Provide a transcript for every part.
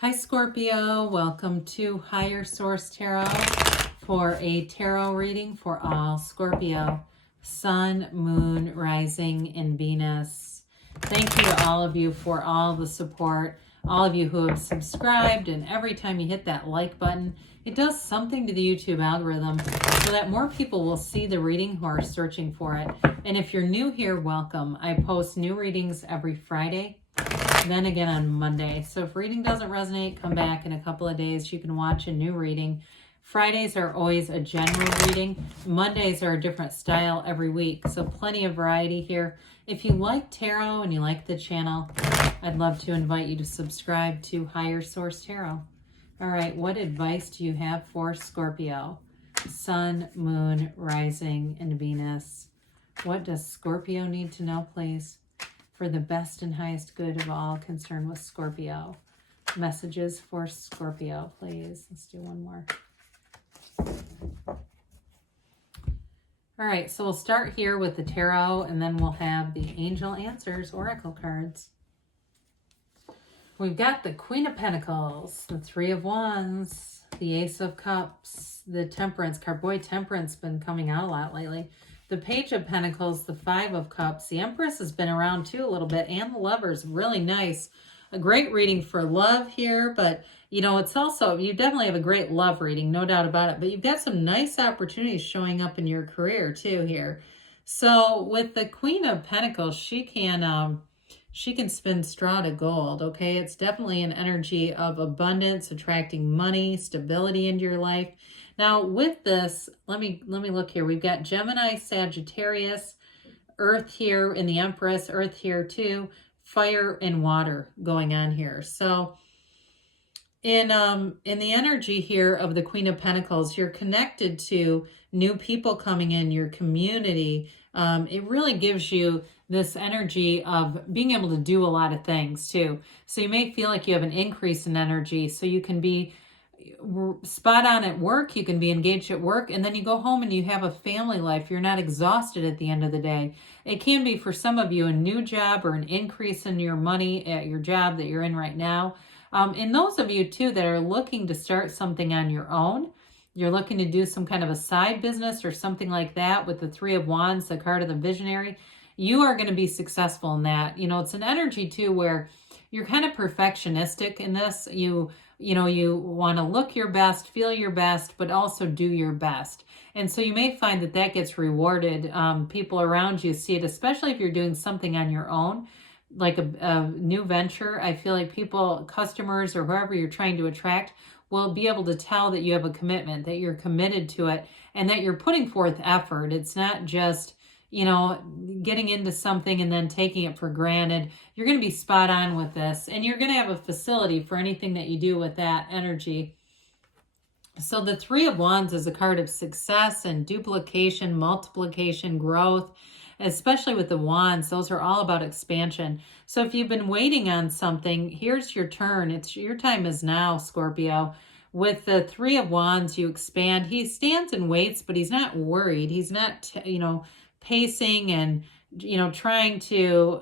Hi Scorpio, welcome to Higher Source Tarot for a tarot reading for all Scorpio, Sun, Moon, Rising, and Venus. Thank you to all of you for all the support, all of you who have subscribed, and every time you hit that like button, it does something to the YouTube algorithm so that more people will see the reading who are searching for it. And if you're new here, welcome. I post new readings every Friday, then again on Monday. So if reading doesn't resonate, come back in a couple of days. You can watch a new reading. Fridays are always a general reading. Mondays are a different style every week. So plenty of variety here. If you like tarot and you like the channel, I'd love to invite you to subscribe to Higher Source Tarot. All right, what advice do you have for Scorpio? Sun, Moon, Rising, and Venus. What does Scorpio need to know, please? For the best and highest good of all concerned with Scorpio. Messages for Scorpio, please. Let's do one more. All right, so we'll start here with the tarot, and then we'll have the Angel Answers Oracle cards. We've got the Queen of Pentacles, the Three of Wands, the Ace of Cups, the Temperance card. Boy, Temperance been coming out a lot lately. The Page of Pentacles, the Five of Cups. The Empress has been around too a little bit, and the Lovers. Really nice. A great reading for love here, but you know, it's also, you definitely have a great love reading, no doubt about it, but you've got some nice opportunities showing up in your career too here. So with the Queen of Pentacles, she can spin straw to gold, okay? It's definitely an energy of abundance, attracting money, stability into your life. Now with this, let me look here. We've got Gemini, Sagittarius, Earth here in the Empress, Earth here too, fire and water going on here. So in the energy here of the Queen of Pentacles, you're connected to new people coming in your community. It really gives you this energy of being able to do a lot of things too. So you may feel like you have an increase in energy, so you can be spot on at work, you can be engaged at work, and then you go home and you have a family life. You're not exhausted at the end of the day. It can be for some of you a new job or an increase in your money at your job that you're in right now. And those of you too that are looking to start something on your own, you're looking to do some kind of a side business or something like that with the Three of Wands, the card of the visionary, you are going to be successful in that. You know, it's an energy too where you're kind of perfectionistic in this. You want to look your best, feel your best, but also do your best. And so you may find that that gets rewarded. People around you see it, especially if you're doing something on your own, like a new venture. I feel like people, customers, or whoever you're trying to attract will be able to tell that you have a commitment, that you're committed to it, and that you're putting forth effort. It's not just, you know, getting into something and then taking it for granted. You're going to be spot on with this, and you're going to have a facility for anything that you do with that energy. So the Three of Wands is a card of success and duplication, multiplication, growth, especially with the wands. Those are all about expansion. So if you've been waiting on something, here's your turn. Your time is now, Scorpio. With the Three of Wands, you expand. He stands and waits, but he's not worried. He's not, pacing and, trying to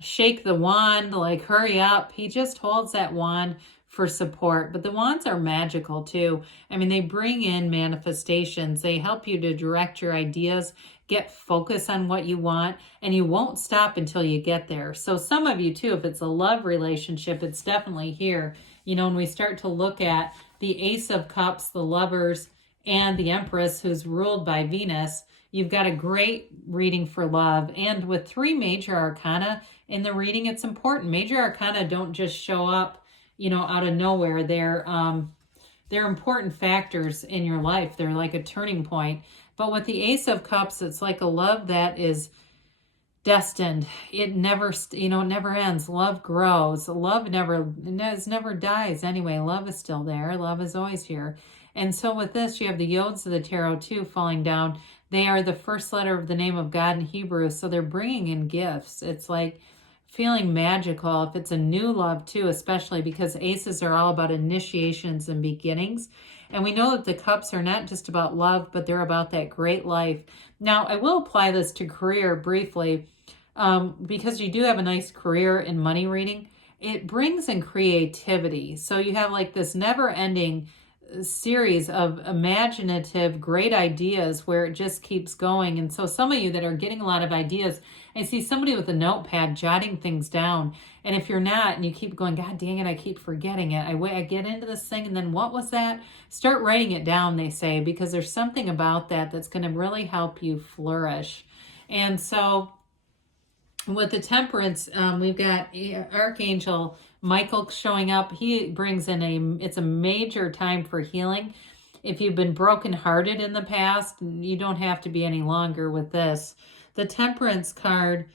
shake the wand, like hurry up. He just holds that wand for support. But the wands are magical too. I mean, they bring in manifestations. They help you to direct your ideas, get focus on what you want, and you won't stop until you get there. So some of you too, if it's a love relationship, it's definitely here. You know, when we start to look at the Ace of Cups, the Lovers, and the Empress, who's ruled by Venus, you've got a great reading for love. And with three major arcana in the reading, it's important. Major arcana don't just show up, out of nowhere. They're important factors in your life. They're like a turning point. But with the Ace of Cups, it's like a love that is destined. It never, never ends. Love grows. Love never dies anyway. Love is still there. Love is always here. And so with this, you have the Yods of the Tarot too falling down. They are the first letter of the name of God in Hebrew. So they're bringing in gifts. It's like feeling magical. If it's a new love too, especially because aces are all about initiations and beginnings. And we know that the cups are not just about love, but they're about that great life. Now, I will apply this to career briefly because you do have a nice career and money reading. it brings in creativity. So you have like this never-ending series of imaginative, great ideas where it just keeps going. And so some of you that are getting a lot of ideas, I see somebody with a notepad jotting things down. And if you're not, and you keep going, God dang it, I keep forgetting it. I get into this thing, and then what was that? Start writing it down, they say, because there's something about that that's going to really help you flourish. And so with the Temperance, we've got Archangel Michael showing up. He brings in it's a major time for healing. If you've been brokenhearted in the past, you don't have to be any longer with this. The Temperance card,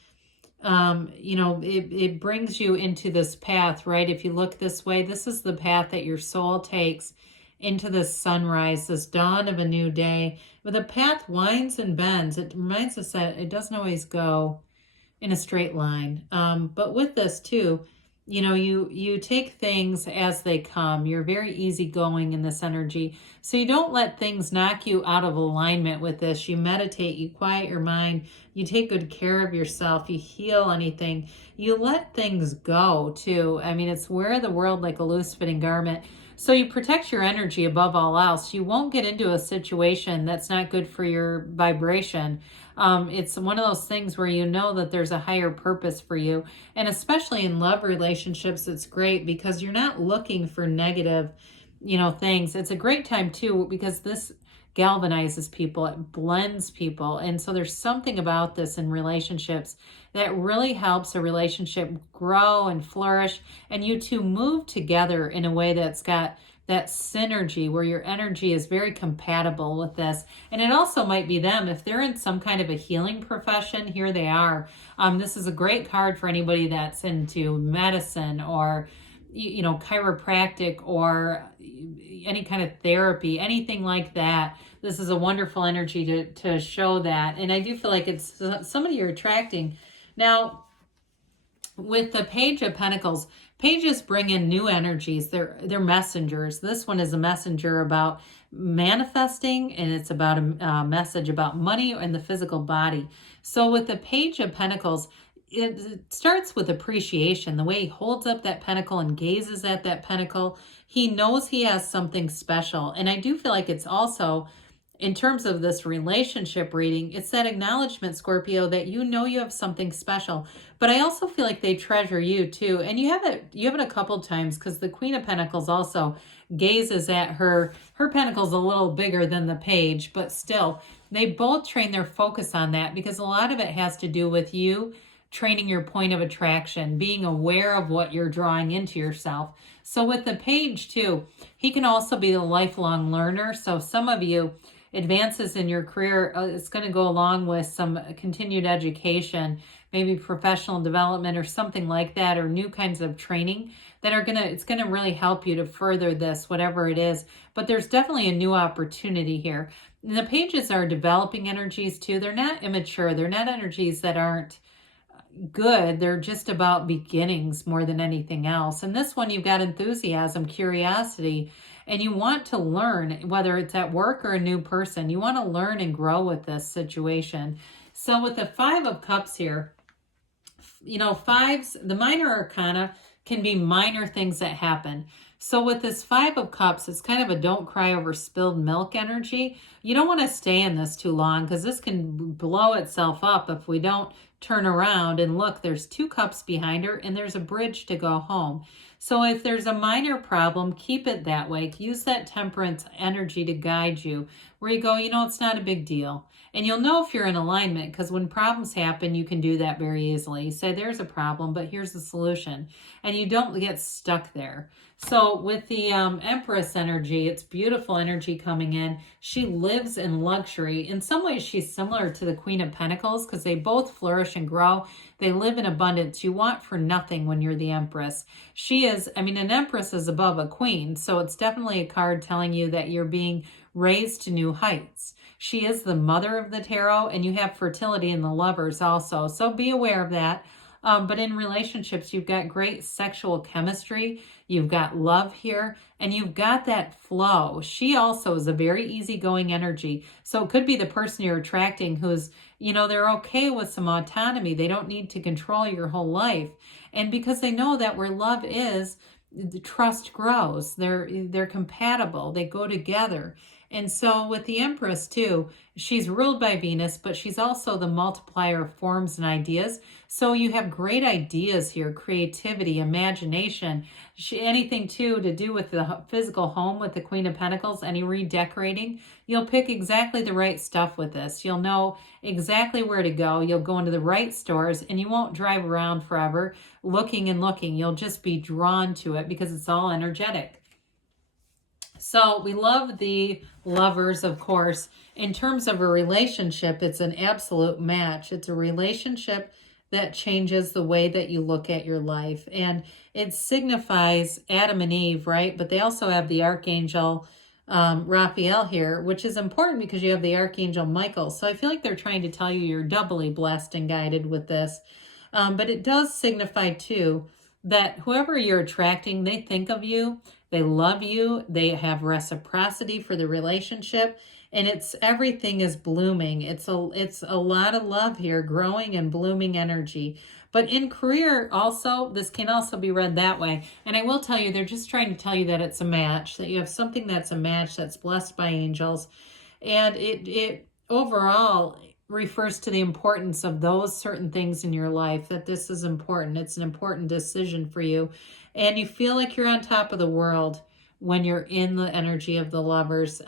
it brings you into this path, right? If you look this way, this is the path that your soul takes into this sunrise, this dawn of a new day. But the path winds and bends. It reminds us that it doesn't always go in a straight line. But with this too, you take things as they come. You're very easygoing in this energy. So you don't let things knock you out of alignment with this. You meditate, you quiet your mind, you take good care of yourself, you heal anything. You let things go too. I mean, it's wear the world like a loose fitting garment. So you protect your energy above all else. You won't get into a situation that's not good for your vibration. It's one of those things where you know that there's a higher purpose for you. And especially in love relationships, it's great because you're not looking for negative, things. It's a great time too because this galvanizes people, it blends people. And so there's something about this in relationships that really helps a relationship grow and flourish, and you two move together in a way that's got that synergy where your energy is very compatible with this. And it also might be them. If they're in some kind of a healing profession, here they are. This is a great card for anybody that's into medicine or chiropractic or any kind of therapy, anything like that. This is a wonderful energy to show that. And I do feel like it's somebody you're attracting. Now, with the Page of Pentacles, pages bring in new energies. They're messengers. This one is a messenger about manifesting, and it's about a message about money and the physical body. So with the Page of Pentacles, it starts with appreciation. The way he holds up that pentacle and gazes at that pentacle, he knows he has something special. And I do feel like it's also, in terms of this relationship reading, it's that acknowledgement, Scorpio, that you have something special. But I also feel like they treasure you too. And you have it a couple times because the Queen of Pentacles also gazes at her. Her pentacle's a little bigger than the page, but still, they both train their focus on that because a lot of it has to do with you training your point of attraction, being aware of what you're drawing into yourself. So with the page too, he can also be a lifelong learner. So some of you, advances in your career, it's going to go along with some continued education, maybe professional development or something like that, or new kinds of training that it's going to really help you to further this, whatever it is. But there's definitely a new opportunity here. And the pages are developing energies too. They're not immature. They're not energies that aren't good. They're just about beginnings more than anything else. And this one, you've got enthusiasm, curiosity, and you want to learn, whether it's at work or a new person. You want to learn and grow with this situation. So with the Five of Cups here, fives, the minor arcana can be minor things that happen. So with this Five of Cups, it's kind of a don't cry over spilled milk energy. You don't want to stay in this too long because this can blow itself up if we don't turn around and look. There's two cups behind her and there's a bridge to go home. So if there's a minor problem, keep it that way. Use that Temperance energy to guide you where you go, it's not a big deal. And you'll know if you're in alignment because when problems happen, you can do that very easily. You say, there's a problem, but here's the solution. And you don't get stuck there. So with the Empress energy, it's beautiful energy coming in. She lives in luxury. In some ways, she's similar to the Queen of Pentacles because they both flourish and grow. They live in abundance. You want for nothing when you're the Empress. An Empress is above a queen. So it's definitely a card telling you that you're being raised to new heights. She is the mother of the tarot, and you have fertility in the Lovers also. So be aware of that. But in relationships, you've got great sexual chemistry. You've got love here, and you've got that flow. She also is a very easygoing energy. So it could be the person you're attracting who's, they're okay with some autonomy. They don't need to control your whole life. And because they know that where love is, the trust grows. They're compatible. They go together. And so with the Empress too, she's ruled by Venus, but she's also the multiplier of forms and ideas. So you have great ideas here, creativity, imagination, anything too to do with the physical home with the Queen of Pentacles, any redecorating. You'll pick exactly the right stuff with this. You'll know exactly where to go. You'll go into the right stores, and you won't drive around forever looking and looking. You'll just be drawn to it because it's all energetic. So we love the Lovers, of course. In terms of a relationship, it's an absolute match. It's a relationship that changes the way that you look at your life. And it signifies Adam and Eve, right? But they also have the Archangel Raphael here, which is important because you have the Archangel Michael. So I feel like they're trying to tell you you're doubly blessed and guided with this. But it does signify, too, that whoever you're attracting, they think of you, they love you, they have reciprocity for the relationship, and everything is blooming. It's a lot of love here, growing and blooming energy. But in career also, this can also be read that way. And I will tell you, they're just trying to tell you that it's a match, that you have something that's a match that's blessed by angels. And it overall refers to the importance of those certain things in your life, that this is important. It's an important decision for you. And you feel like you're on top of the world when you're in the energy of the Lovers.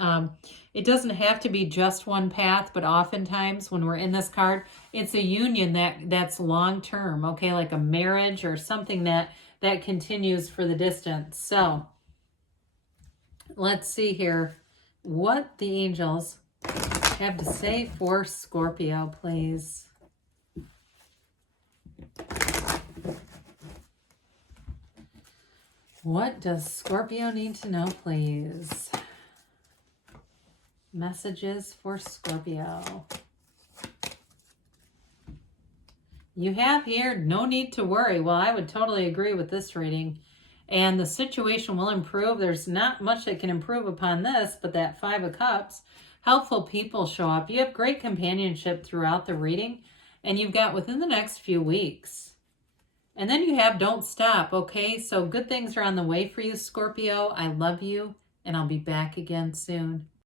It doesn't have to be just one path, but oftentimes when we're in this card, it's a union that's long-term, okay? Like a marriage or something that continues for the distance. So let's see here what the angels have to say for Scorpio, please. What does Scorpio need to know, please? Messages for Scorpio. You have here, no need to worry. Well, I would totally agree with this reading. And the situation will improve. There's not much that can improve upon this, but that Five of Cups. Helpful people show up. You have great companionship throughout the reading, and you've got within the next few weeks. And then you have don't stop, okay? So good things are on the way for you, Scorpio. I love you, and I'll be back again soon.